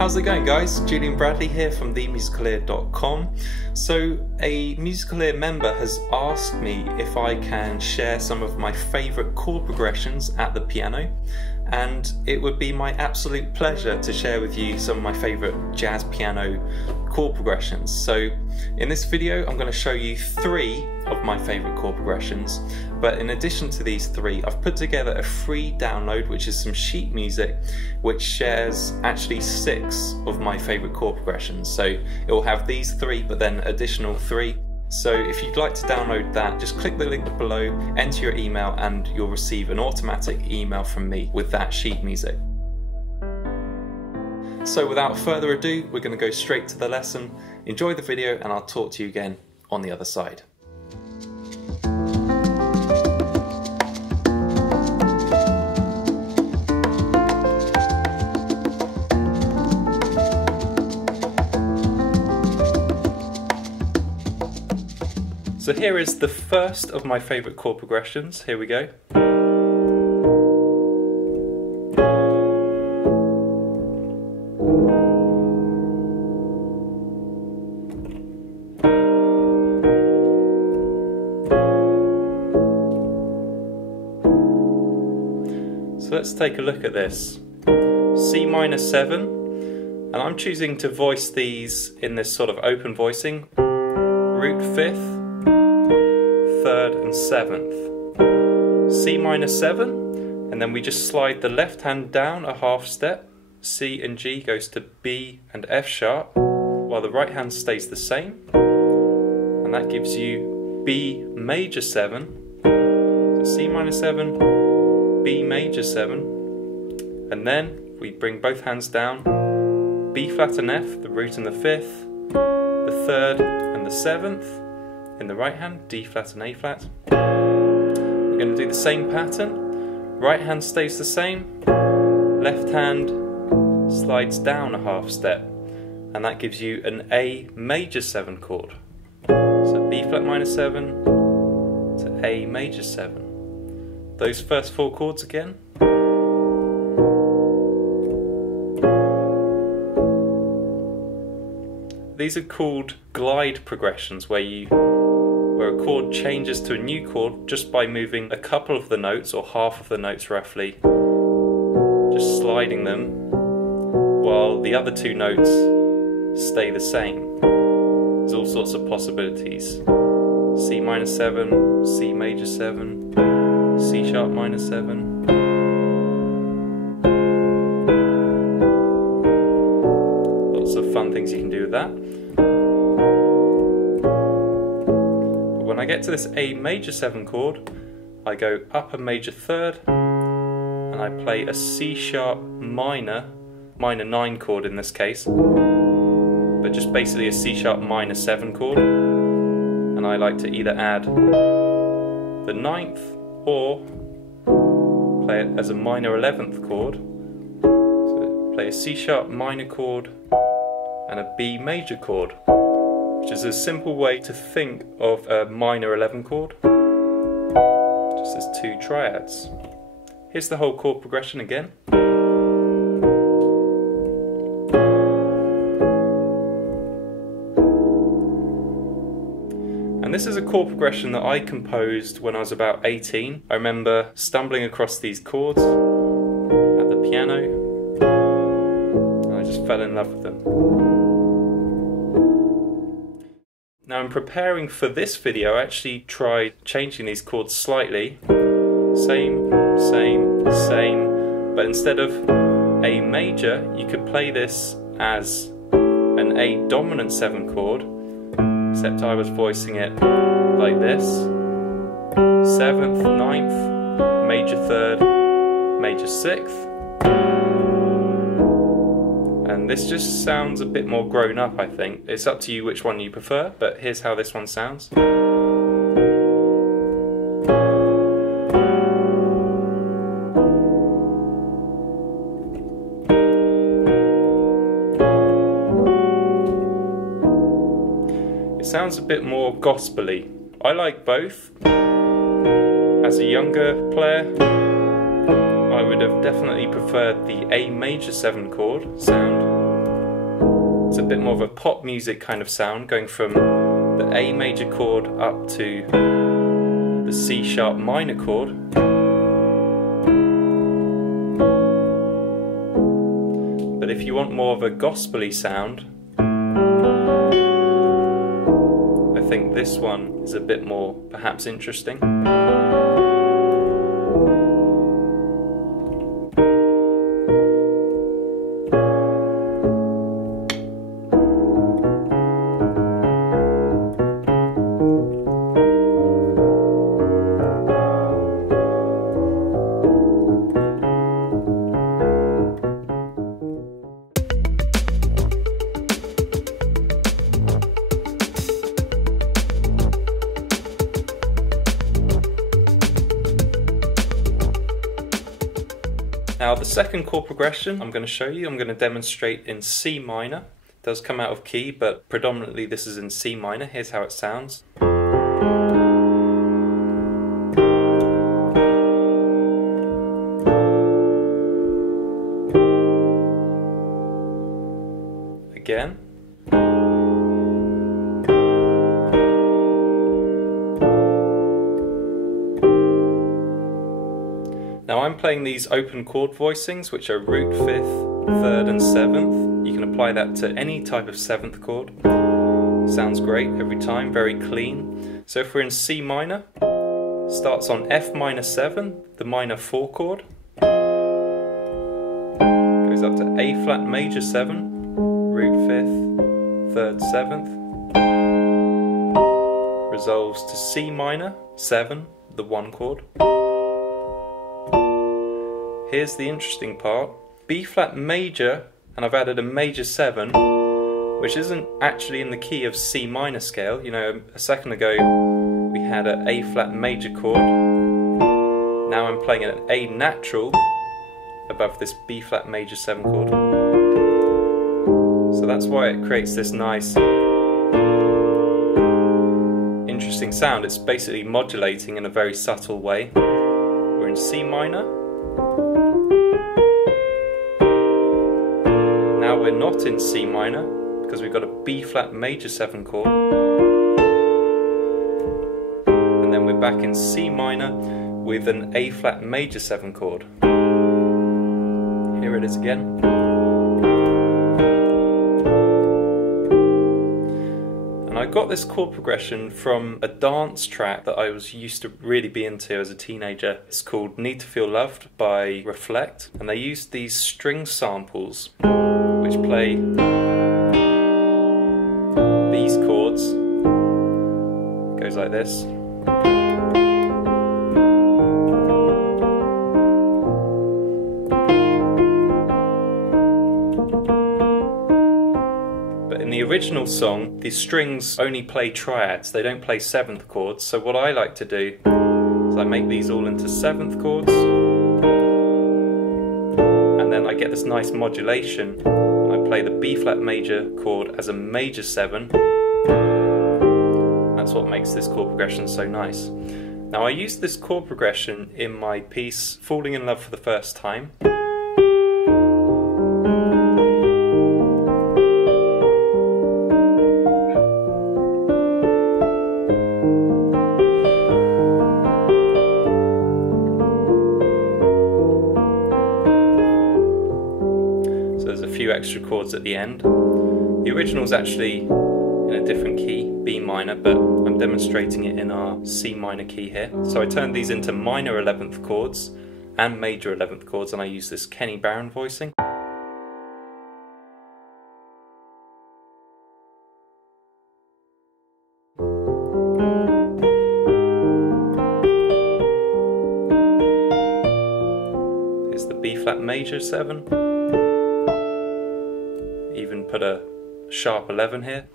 How's it going, guys? Julian Bradley here from themusicalear.com. So a Musicalear member has asked me if I can share some of my favourite chord progressions at the piano, and it would be my absolute pleasure to share with you some of my favourite jazz piano chord progressions. So in this video I'm going to show you 3 of my favourite chord progressions, but in addition to these 3 I've put together a free download which is some sheet music which shares actually 6 of my favourite chord progressions. So it will have these 3 but then additional 3. So if you'd like to download that, just click the link below, enter your email and you'll receive an automatic email from me with that sheet music. So without further ado, we're going to go straight to the lesson. Enjoy the video and I'll talk to you again on the other side. So here is the first of my favourite chord progressions. Here we go. So let's take a look at this. C minor 7, and I'm choosing to voice these in this sort of open voicing. Root 5th, 3rd and 7th. C minor 7, and then we just slide the left hand down a half step. C and G goes to B and F sharp, while the right hand stays the same. And that gives you B major 7. So C minor 7, B major 7. And then we bring both hands down. B flat and F, the root and the 5th, the 3rd and the 7th. In the right hand, D flat and A flat. We're going to do the same pattern. Right hand stays the same, left hand slides down a half step, and that gives you an A major 7 chord. So B flat minor 7 to A major 7. Those first 4 chords again. These are called glide progressions, where a chord changes to a new chord just by moving a couple of the notes, or half of the notes roughly, just sliding them, while the other 2 notes stay the same. There's all sorts of possibilities. C minor 7, C major 7, C sharp minor 7. Lots of fun things you can do with that. When I get to this A major 7 chord, I go up a major 3rd and I play a C sharp minor 9 chord in this case, but just basically a C sharp minor 7 chord, and I like to either add the 9th or play it as a minor 11th chord. So play a C sharp minor chord and a B major chord, which is a simple way to think of a minor 11 chord, just as 2 triads. Here's the whole chord progression again. And this is a chord progression that I composed when I was about 18. I remember stumbling across these chords at the piano, and I just fell in love with them. Now in preparing for this video I actually tried changing these chords slightly. Same, same, same, but instead of A major you could play this as an A dominant 7 chord, except I was voicing it like this. 7th, 9th, major 3rd, major 6th. And this just sounds a bit more grown up, I think. It's up to you which one you prefer, but here's how this one sounds. It sounds a bit more gospel-y. I like both. As a younger player, I would have definitely preferred the A major 7 chord sound. It's a bit more of a pop music kind of sound, going from the A major chord up to the C sharp minor chord. But if you want more of a gospel-y sound, I think this one is a bit more perhaps interesting. Now the second chord progression I'm going to show you, I'm going to demonstrate in C minor. It does come out of key, but predominantly this is in C minor. Here's how it sounds. Again. Now I'm playing these open chord voicings, which are root 5th, 3rd and 7th. You can apply that to any type of 7th chord. Sounds great every time, very clean. So if we're in C minor, starts on F minor 7, the minor 4 chord. Goes up to A flat major 7, root 5th, 3rd, 7th. Resolves to C minor 7, the 1 chord. Here's the interesting part. B flat major, and I've added a major 7, which isn't actually in the key of C minor scale. You know, a second ago we had an A flat major chord. Now I'm playing an A natural above this B flat major 7 chord. So that's why it creates this nice, interesting sound. It's basically modulating in a very subtle way. We're in C minor. Now we're not in C minor because we've got a B flat major 7 chord, and then we're back in C minor with an A flat major 7 chord. Here it is again. And I got this chord progression from a dance track that I used to really be into as a teenager. It's called Need to Feel Loved by Reflect, and they used these string samples which play these chords. It goes like this. But in the original song, the strings only play triads, they don't play 7th chords. So what I like to do is I make these all into 7th chords, and then I get this nice modulation. I play the B flat major chord as a major 7. That's what makes this chord progression so nice. Now I used this chord progression in my piece Falling in Love for the First Time. Few extra chords at the end. The original is actually in a different key, B minor, but I'm demonstrating it in our C minor key here. So I turned these into minor 11th chords and major 11th chords, and I use this Kenny Barron voicing. Here's the B flat major 7. Even put a sharp 11 here.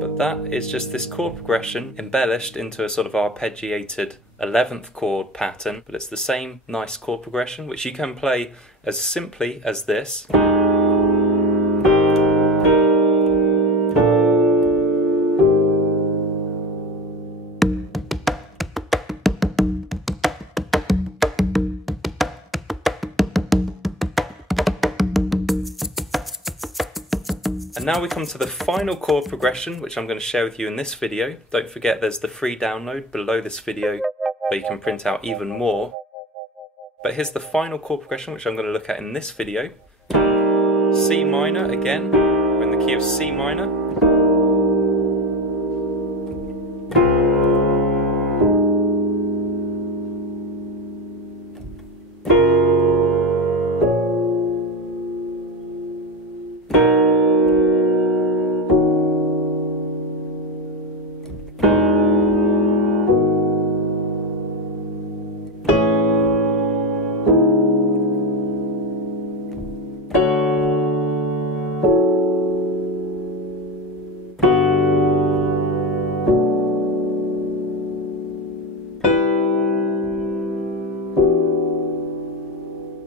But that is just this chord progression embellished into a sort of arpeggiated 11th chord pattern, but it's the same nice chord progression which you can play as simply as this. now we come to the final chord progression, which I'm going to share with you in this video. Don't forget there's the free download below this video where you can print out even more. But here's the final chord progression, which I'm going to look at in this video. C minor again, we're in the key of C minor.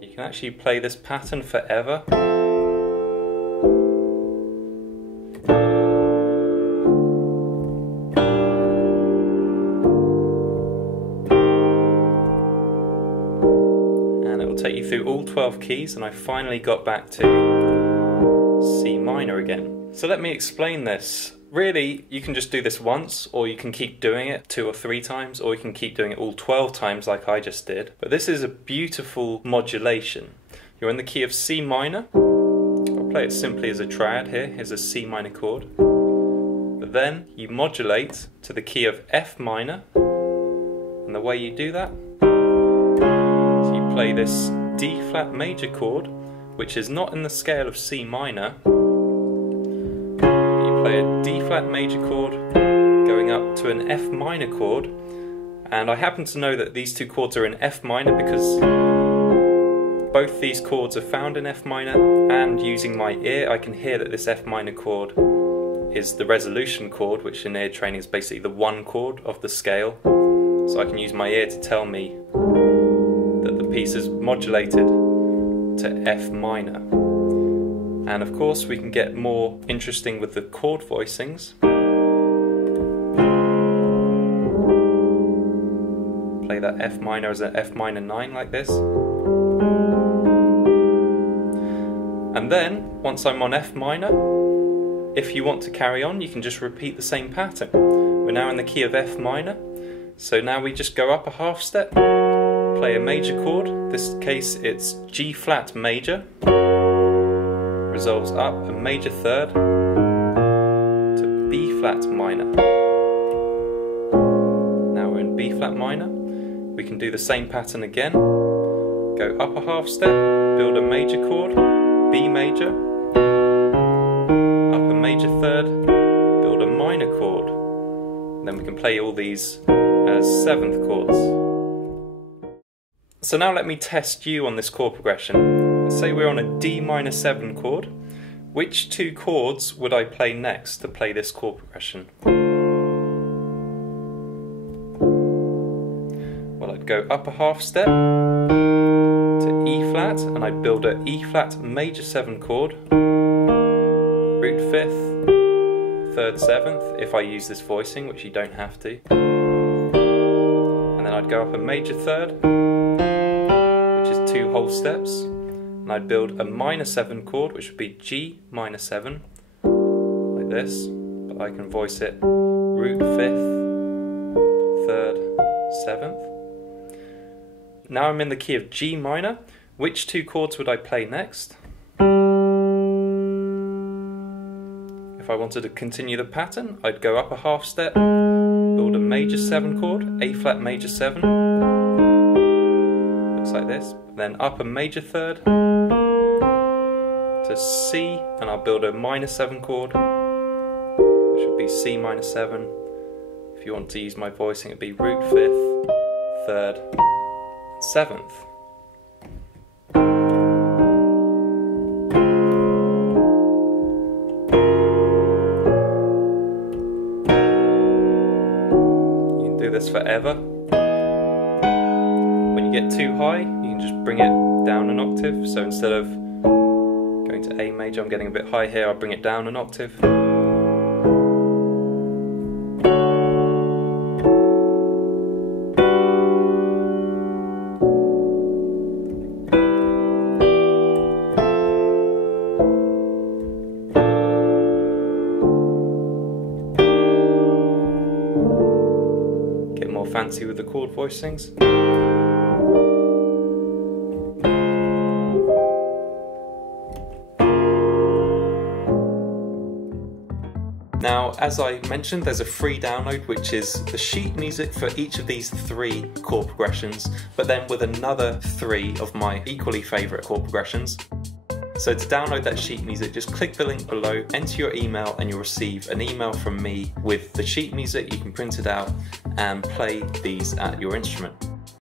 You can actually play this pattern forever. And it will take you through all 12 keys, and I finally got back to C minor again. So let me explain this. Really, you can just do this once, or you can keep doing it 2 or 3 times, or you can keep doing it all 12 times like I just did. But this is a beautiful modulation. You're in the key of C minor. I'll play it simply as a triad here. Here's a C minor chord. But then you modulate to the key of F minor. And the way you do that, so you play this D flat major chord, which is not in the scale of C minor. Play a D flat major chord going up to an F minor chord, and I happen to know that these two chords are in F minor because both these chords are found in F minor, and using my ear I can hear that this F minor chord is the resolution chord, which in ear training is basically the 1 chord of the scale, so I can use my ear to tell me that the piece is modulated to F minor. And of course we can get more interesting with the chord voicings. Play that F minor as an F minor 9 like this. And then, once I'm on F minor, if you want to carry on, you can just repeat the same pattern. We're now in the key of F minor, so now we just go up a half step, play a major chord. In this case it's G flat major. Resolves up a major third to B flat minor. Now we're in B flat minor. We can do the same pattern again. Go up a half step, build a major chord, B major, up a major third, build a minor chord. Then we can play all these as 7th chords. So now let me test you on this chord progression. Let's say we're on a D minor 7 chord. Which 2 chords would I play next to play this chord progression? Well, I'd go up a half step to E flat, and I'd build a E flat major 7 chord, root 5th, 3rd 7th, if I use this voicing, which you don't have to. And then I'd go up a major 3rd, which is 2 whole steps. And I'd build a minor 7 chord, which would be G minor 7, like this, but I can voice it root 5th, 3rd, 7th. Now I'm in the key of G minor. Which 2 chords would I play next? If I wanted to continue the pattern, I'd go up a half step, build a major 7 chord, A flat major 7, looks like this, then up a major 3rd, to C, and I'll build a minor 7 chord, which would be C minor 7. If you want to use my voicing, it'd be root 5th, 3rd, 7th. You can do this forever. When you get too high, you can just bring it down an octave. So instead of going to A major, I'm getting a bit high here, I'll bring it down an octave. fancy with the chord voicings. Now, as I mentioned, there's a free download which is the sheet music for each of these 3 chord progressions, but then with another 3 of my equally favourite chord progressions. So to download that sheet music, just click the link below, enter your email, and you'll receive an email from me with the sheet music. You can print it out and play these at your instrument.